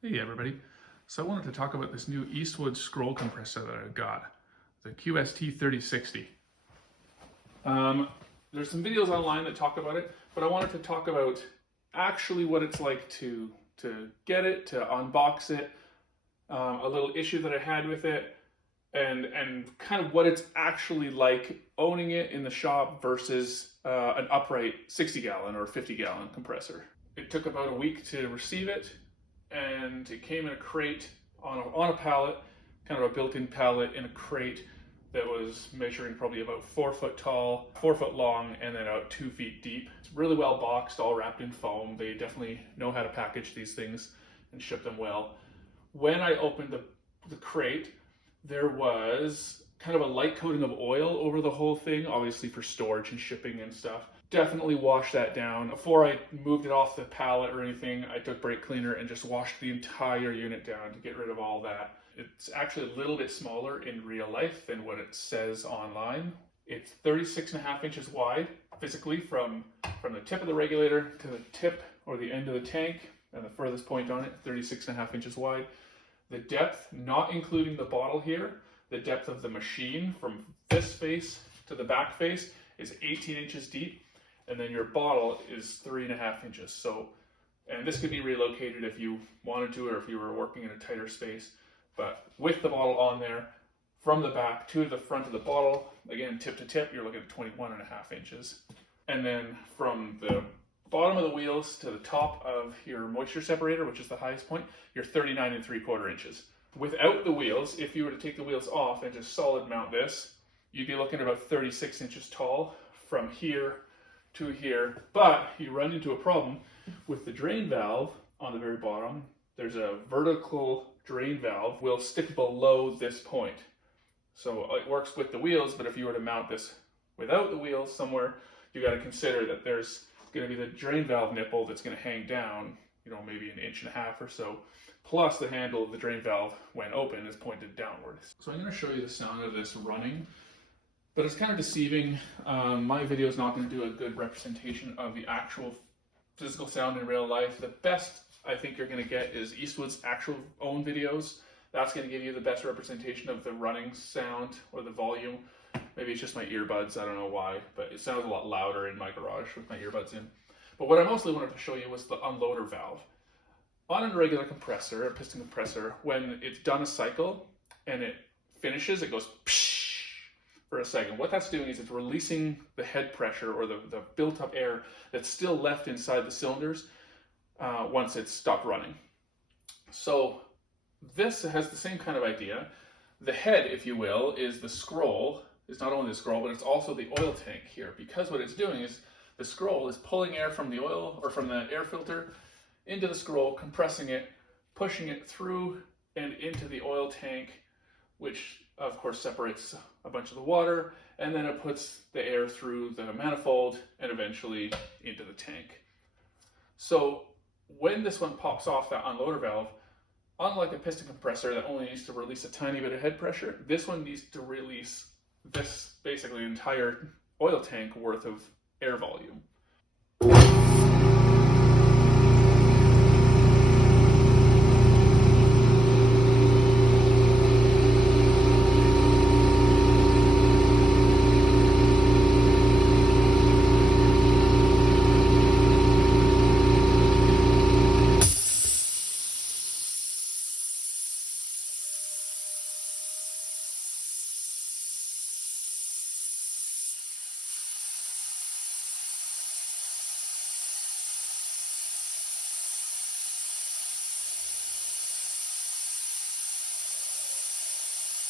Hey everybody. So I wanted to talk about this new Eastwood scroll compressor that I got, the QST 3060. There's some videos online that talk about it, but I wanted to talk about actually what it's like to get it, to unbox it, a little issue that I had with it, and kind of what it's actually like owning it in the shop versus an upright 60-gallon or 50-gallon compressor. It took about a week to receive it, and it came in a crate on a pallet, kind of a built-in pallet in a crate that was measuring probably about 4 foot tall, 4 foot long, and then about 2 feet deep. It's really well boxed, all wrapped in foam. They definitely know how to package these things and ship them well. When I opened the crate, there was kind of a light coating of oil over the whole thing, obviously for storage and shipping and stuff. Definitely wash that down. Before I moved it off the pallet or anything, I took brake cleaner and just washed the entire unit down to get rid of all that. It's actually a little bit smaller in real life than what it says online. It's 36.5 inches wide physically from the tip of the regulator to the tip or the end of the tank, and the furthest point on it, 36.5 inches wide. The depth, not including the bottle here, the depth of the machine from this face to the back face is 18 inches deep. And then your bottle is 3.5 inches. So, and this could be relocated if you wanted to, or if you were working in a tighter space. But with the bottle on there, from the back to the front of the bottle, again, tip to tip, you're looking at 21.5 inches. And then from the bottom of the wheels to the top of your moisture separator, which is the highest point, you're 39.75 inches. Without the wheels, if you were to take the wheels off and just solid mount this, you'd be looking at about 36 inches tall from here to here, but you run into a problem with the drain valve on the very bottom. There's a vertical drain valve will stick below this point. So it works with the wheels, but if you were to mount this without the wheels somewhere, you got to consider that there's going to be the drain valve nipple that's going to hang down, maybe 1.5 inches or so. Plus the handle of the drain valve, when open, is pointed downwards. So I'm going to show you the sound of this running. But it's kind of deceiving. My video is not going to do a good representation of the actual physical sound in real life. The best I think you're going to get is Eastwood's actual own videos. That's going to give you the best representation of the running sound or the volume. Maybe it's just my earbuds, I don't know why, but it sounds a lot louder in my garage with my earbuds in. But what I mostly wanted to show you was the unloader valve. On a regular compressor, a piston compressor, when it's done a cycle and it finishes, it goes psh for a second. What that's doing is it's releasing the head pressure or the built-up air that's still left inside the cylinders once it's stopped running. So this has the same kind of idea. The head, if you will, is the scroll. It's not only the scroll, but it's also the oil tank here, because what it's doing is the scroll is pulling air from the oil or from the air filter into the scroll, compressing it, pushing it through and into the oil tank, which of course separates a bunch of the water, and then it puts the air through the manifold and eventually into the tank. So when this one pops off that unloader valve, unlike a piston compressor that only needs to release a tiny bit of head pressure, this one needs to release this basically entire oil tank worth of air volume.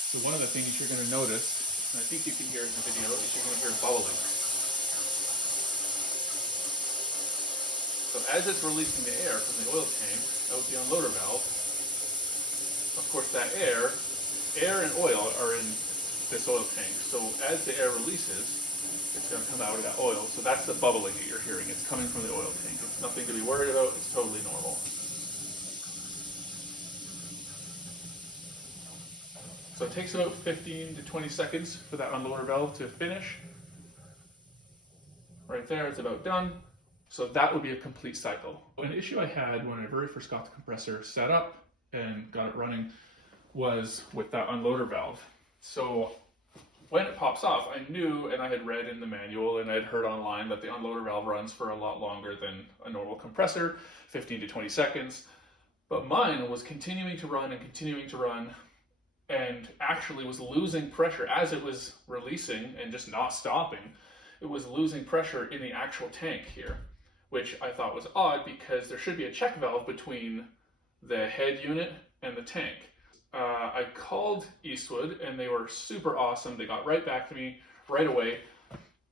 So one of the things you're going to notice, and I think you can hear it in the video, is you're going to hear bubbling. So as it's releasing the air from the oil tank out the unloader valve, of course that air and oil are in this oil tank. So as the air releases, it's going to come out of that oil. So that's the bubbling that you're hearing. It's coming from the oil tank. It's nothing to be worried about. It's totally normal. So it takes about 15 to 20 seconds for that unloader valve to finish. Right there, it's about done. So that would be a complete cycle. An issue I had when I very first got the compressor set up and got it running was with that unloader valve. So when it pops off, I knew, and I had read in the manual and I'd heard online, that the unloader valve runs for a lot longer than a normal compressor, 15 to 20 seconds. But mine was continuing to run and actually was losing pressure as it was releasing and just not stopping. It was losing pressure in the actual tank here, which I thought was odd because there should be a check valve between the head unit and the tank. I called Eastwood and they were super awesome. They got right back to me right away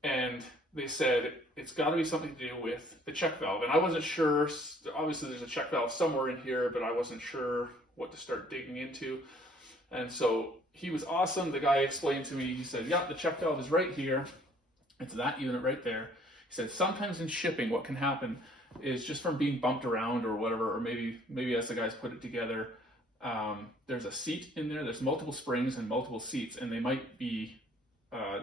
and they said it's got to be something to do with the check valve. And I wasn't sure. Obviously there's a check valve somewhere in here, but I wasn't sure what to start digging into. And so he was awesome. The guy explained to me, he said, yeah, the check valve is right here. It's that unit right there. He said, sometimes in shipping, what can happen is just from being bumped around or whatever, or maybe as the guys put it together, there's a seat in there. There's multiple springs and multiple seats, and they might be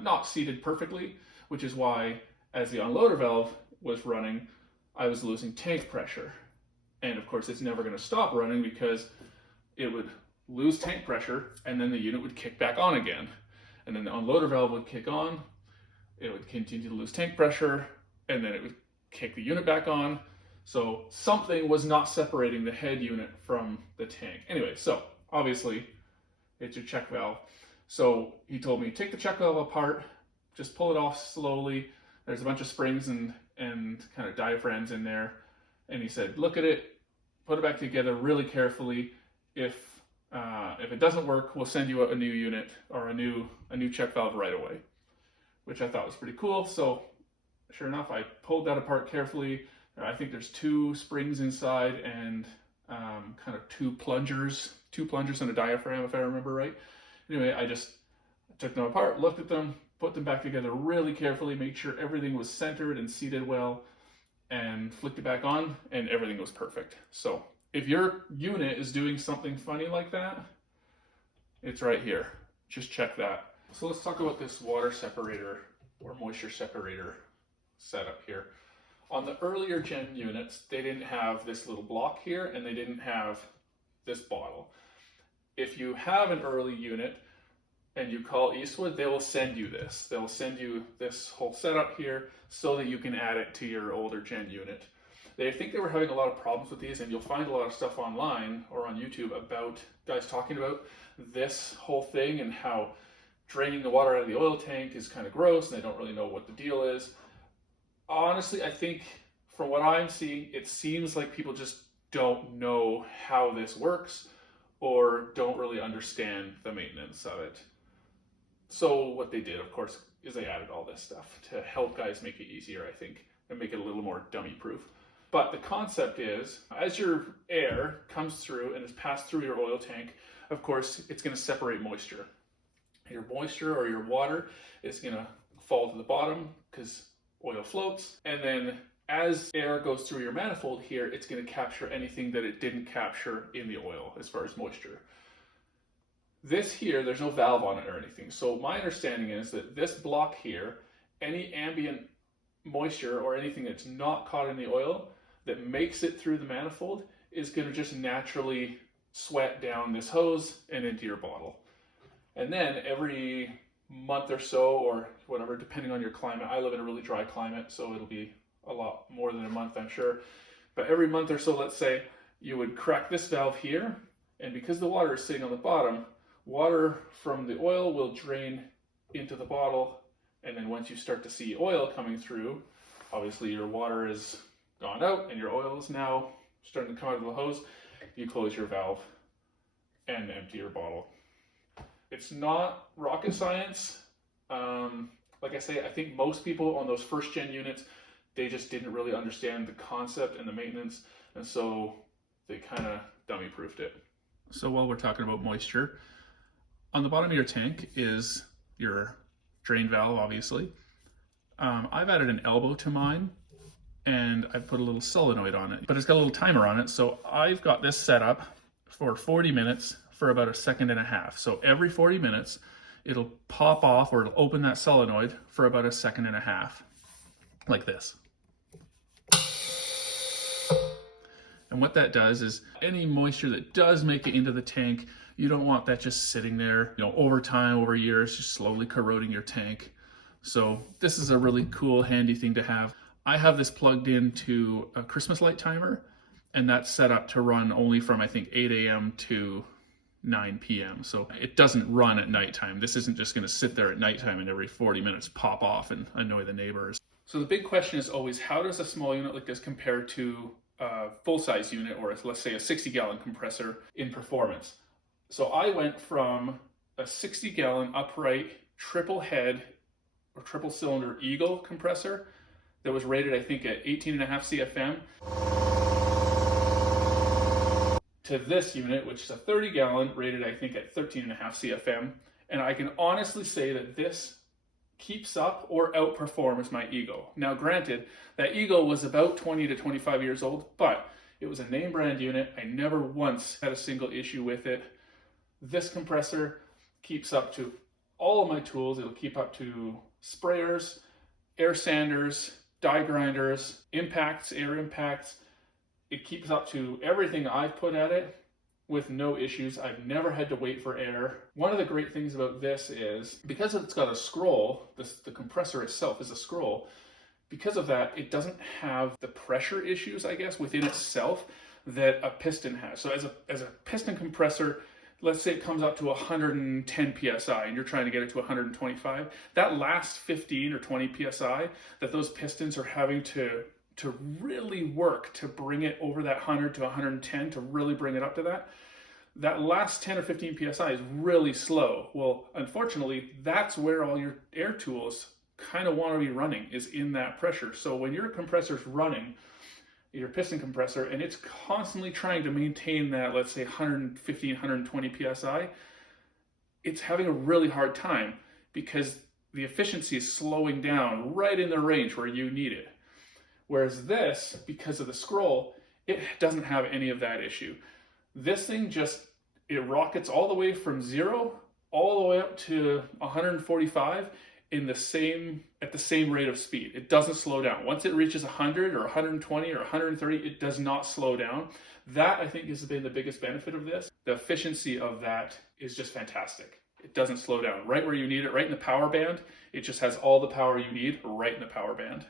not seated perfectly, which is why as the unloader valve was running, I was losing tank pressure. And of course, it's never going to stop running because it would lose tank pressure and then the unit would kick back on again. And then the unloader valve would kick on, it would continue to lose tank pressure, and then it would kick the unit back on. So something was not separating the head unit from the tank. Anyway, so obviously it's your check valve. So he told me, take the check valve apart, just pull it off slowly. There's a bunch of springs and kind of diaphragms in there. And he said, look at it, put it back together really carefully. If it doesn't work, we'll send you a new unit or a new check valve right away, which I thought was pretty cool. So sure enough, I pulled that apart carefully. I think there's 2 springs inside and kind of two plungers and a diaphragm, if I remember right. Anyway, I just took them apart, looked at them, put them back together really carefully, made sure everything was centered and seated well, and flicked it back on, and everything was perfect. So if your unit is doing something funny like that, it's right here. Just check that. So let's talk about this water separator or moisture separator setup here. On the earlier gen units, they didn't have this little block here and they didn't have this bottle. If you have an early unit and you call Eastwood, they will send you this. They'll send you this whole setup here so that you can add it to your older gen unit. They think they were having a lot of problems with these, and you'll find a lot of stuff online or on YouTube about guys talking about this whole thing and how draining the water out of the oil tank is kind of gross and they don't really know what the deal is. Honestly, I think from what I'm seeing, it seems like people just don't know how this works or don't really understand the maintenance of it. So what they did, of course, is they added all this stuff to help guys make it easier, I think, and make it a little more dummy proof. But the concept is, as your air comes through and is passed through your oil tank, of course, it's going to separate moisture. Your moisture or your water is going to fall to the bottom because oil floats. And then as air goes through your manifold here, it's going to capture anything that it didn't capture in the oil as far as moisture. This here, there's no valve on it or anything. So my understanding is that this block here, any ambient moisture or anything that's not caught in the oil that makes it through the manifold is going to just naturally sweat down this hose and into your bottle. And then every month or so, or whatever, depending on your climate, I live in a really dry climate, so it'll be a lot more than a month, I'm sure. But every month or so, let's say, you would crack this valve here, and because the water is sitting on the bottom, water from the oil will drain into the bottle, and then once you start to see oil coming through, obviously your water is gone out and your oil is now starting to come out of the hose, you close your valve and empty your bottle. It's not rocket science. Like I say, I think most people on those first gen units, they just didn't really understand the concept and the maintenance, and so they kind of dummy proofed it. So while we're talking about moisture, on the bottom of your tank is your drain valve, obviously. I've added an elbow to mine, and I've put a little solenoid on it, but it's got a little timer on it, so I've got this set up for 40 minutes for about 1.5 seconds. So every 40 minutes, it'll pop off or it'll open that solenoid for about 1.5 seconds, like this. And what that does is any moisture that does make it into the tank, you don't want that just sitting there, over time, over years, just slowly corroding your tank. So this is a really cool, handy thing to have. I have this plugged into a Christmas light timer, and that's set up to run only from, I think, 8 a.m. to 9 p.m. So it doesn't run at nighttime. This isn't just going to sit there at nighttime and every 40 minutes pop off and annoy the neighbors. So the big question is always, how does a small unit like this compare to a full-size unit, or let's say a 60-gallon compressor in performance? So I went from a 60-gallon upright triple head or triple cylinder Eagle compressor that was rated, I think, at 18.5 CFM to this unit, which is a 30-gallon rated, I think, at 13.5 CFM. And I can honestly say that this keeps up or outperforms my Eagle. Now, granted, that Eagle was about 20 to 25 years old, but it was a name brand unit. I never once had a single issue with it. This compressor keeps up to all of my tools. It'll keep up to sprayers, air sanders, die grinders, impacts, air impacts. It keeps up to everything I've put at it with no issues. I've never had to wait for air. One of the great things about this is, because it's got a scroll, the compressor itself is a scroll, because of that, it doesn't have the pressure issues, I guess, within itself that a piston has. So as a piston compressor, let's say it comes up to 110 PSI and you're trying to get it to 125, that last 15 or 20 PSI that those pistons are having to really work to bring it over that 100 to 110 to really bring it up to that last 10 or 15 PSI is really slow. Well, unfortunately, that's where all your air tools kind of want to be running, is in that pressure. So when your compressor's running, your piston compressor, and it's constantly trying to maintain that, let's say 115, 120 PSI, it's having a really hard time because the efficiency is slowing down right in the range where you need it. Whereas this, because of the scroll, it doesn't have any of that issue. This thing it rockets all the way from 0 all the way up to 145 at the same rate of speed. It doesn't slow down. Once it reaches 100 or 120 or 130, it does not slow down. That, I think, has been the biggest benefit of this. The efficiency of that is just fantastic. It doesn't slow down. Right where you need it, right in the power band, it just has all the power you need right in the power band.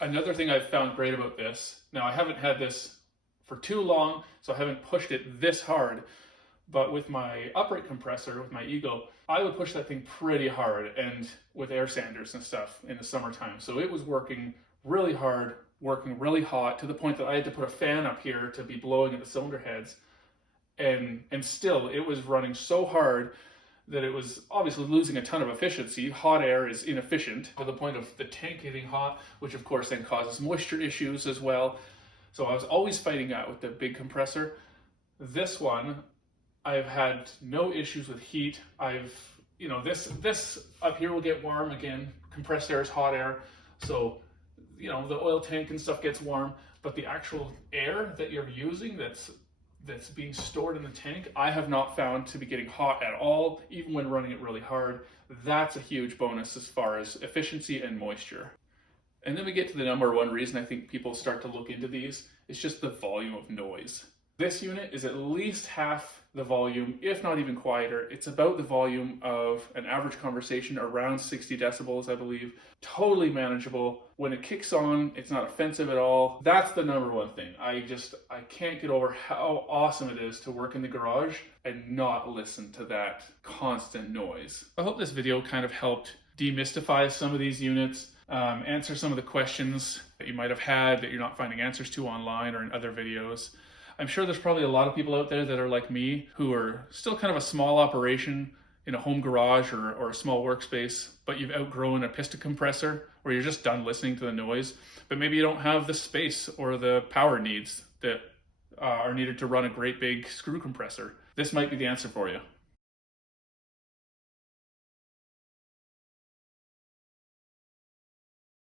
Another thing I've found great about this, now I haven't had this for too long, so I haven't pushed it this hard, but with my upright compressor, with my Eagle, I would push that thing pretty hard and with air sanders and stuff in the summertime. So it was working really hard, working really hot, to the point that I had to put a fan up here to be blowing at the cylinder heads. And still, it was running so hard that it was obviously losing a ton of efficiency. Hot air is inefficient to the point of the tank getting hot, which of course then causes moisture issues as well. So I was always fighting that with the big compressor. This one, I've had no issues with heat. This up here will get warm again. Compressed air is hot air. So, the oil tank and stuff gets warm, but the actual air that you're using that's being stored in the tank, I have not found to be getting hot at all, even when running it really hard. That's a huge bonus as far as efficiency and moisture. And then we get to the number one reason I think people start to look into these. It's just the volume of noise. This unit is at least half the volume, if not even quieter. It's about the volume of an average conversation, around 60 decibels, I believe. Totally manageable. When it kicks on, it's not offensive at all. That's the number one thing. I can't get over how awesome it is to work in the garage and not listen to that constant noise. I hope this video kind of helped demystify some of these units, answer some of the questions that you might have had that you're not finding answers to online or in other videos. I'm sure there's probably a lot of people out there that are like me, who are still kind of a small operation in a home garage or a small workspace, but you've outgrown a piston compressor, or you're just done listening to the noise, but maybe you don't have the space or the power needs that are needed to run a great big screw compressor. This might be the answer for you.